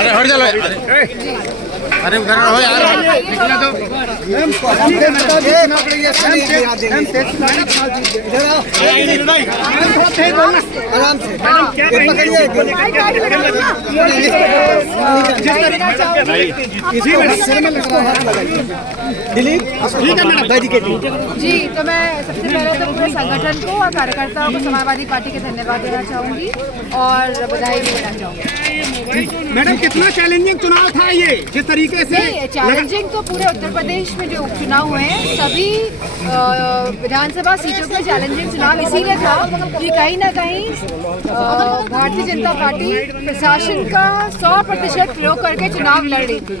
अरे हट चलो, अरे उधर रहो यार, निकला तो आराम से दिलीप जी, तो मैं सबसे पहले तो पूरे संगठन को और कार्यकर्ताओं को समाजवादी पार्टी के धन्यवाद देना चाहूँगी और बधाई भी देना चाहूँगी। मैडम, कितना चैलेंजिंग चुनाव था ये, जिस तरीके से चैलेंजिंग तो पूरे उत्तर प्रदेश में जो उपचुनाव हुए हैं सभी विधानसभा सीटों पर चैलेंजिंग चुनाव इसीलिए था कि कहीं ना कहीं भारतीय जनता पार्टी प्रशासन का 100% प्रयोग करके चुनाव लड़ रही थी।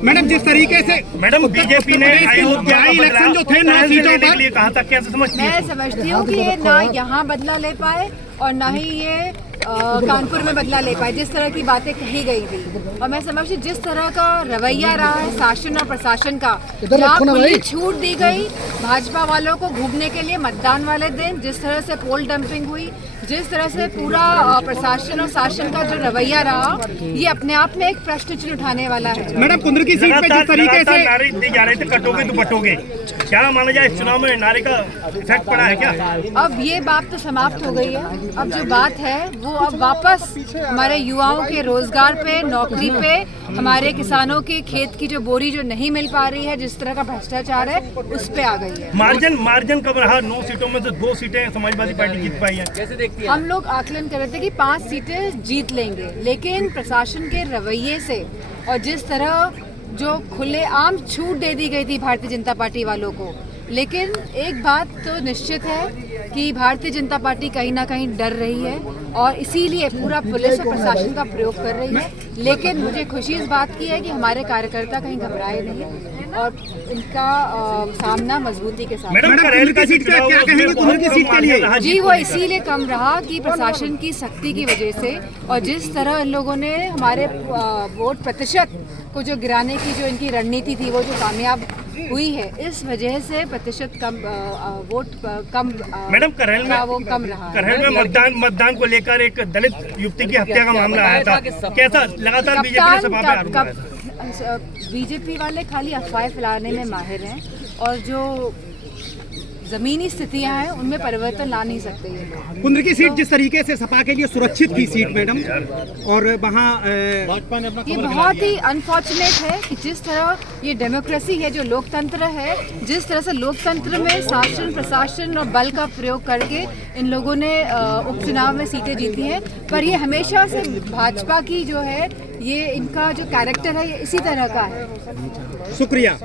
मैडम, जिस तरीके से मैडम बीजेपी ने अयोध्या इलेक्शन जो थे 9 सीटों पर लिए कहा था, कैसे समझती हैं? मैं समझती हूँ कि ये ना यहाँ बदला ले पाए और ना ही ये कानपुर में बदला ले पाए, जिस तरह की बातें कही गई थी। और मैं समझती हूँ जिस तरह का रवैया रहा है शासन और प्रशासन का, जहाँ खुली छूट दी गई भाजपा वालों को घूमने के लिए मतदान वाले दिन, जिस तरह से पोल डंपिंग हुई, जिस तरह से पूरा प्रशासन और शासन का जो रवैया रहा, ये अपने आप में एक प्रश्न चिन्ह उठाने वाला है। मैडम, कुंद्र की सीट पे जिस तरीके से नारे दिए जा रहे थे, कटोगे तो बटोगे, क्या माना जाए इस चुनाव में नारे का इफेक्ट पड़ा है क्या? अब ये बात तो समाप्त हो गई है। अब जो बात है वो अब वापस हमारे युवाओं के रोजगार पे, नौकरी पे, हमारे किसानों के खेत की जो बोरी जो नहीं मिल पा रही है, जिस तरह का भ्रष्टाचार है, उस पे आ गई है। मार्जिन कब रहा? 9 सीटों में से 2 सीटें समाजवादी पार्टी जीत पाई है। कैसे देखती है? हम लोग आकलन कर रहे थे कि 5 सीटें जीत लेंगे, लेकिन प्रशासन के रवैये से और जिस तरह जो खुलेआम छूट दे दी गई थी भारतीय जनता पार्टी वालों को, लेकिन एक बात तो निश्चित है कि भारतीय जनता पार्टी कहीं ना कहीं डर रही है और इसीलिए पूरा पुलिस और प्रशासन का प्रयोग कर रही है। लेकिन मुझे खुशी इस बात की है कि हमारे कार्यकर्ता कहीं घबराए नहीं और इनका सामना मजबूती के साथ। मैडम, करेल की सीट पे क्या कहेंगे कुंद्र की सीट के लिए? जी, वो इसीलिए कम रहा कि प्रशासन की सख्ती की वजह से और जिस तरह इन लोगों ने हमारे वोट प्रतिशत को जो गिराने की जो इनकी रणनीति थी, वो जो कामयाब हुई है, इस वजह से प्रतिशत कम वोट कम मैडम, करेल में वो कम रहा। करेल में मतदान को लेकर एक दलित युवती की हत्या का मामला आया था, कैसा? लगातार बीजेपी ने सभा में आरोप लगाया था। बीजेपी वाले खाली अफवाहें फैलाने में माहिर हैं और जो जमीनी स्थितियां हैं उनमें परिवर्तन ला नहीं सकते ये लोग। कुंद्र की सीट जिस तरीके से सपा के लिए सुरक्षित की सीट मैडम, और वहाँ ये बहुत ही अनफॉर्चुनेट है कि जिस तरह ये डेमोक्रेसी है, जो लोकतंत्र है, जिस तरह से लोकतंत्र में शासन प्रशासन और बल का प्रयोग करके इन लोगों ने उपचुनाव में सीटें जीती हैं। पर ये हमेशा से भाजपा की जो है, ये इनका जो कैरेक्टर है, ये इसी तरह का है। शुक्रिया।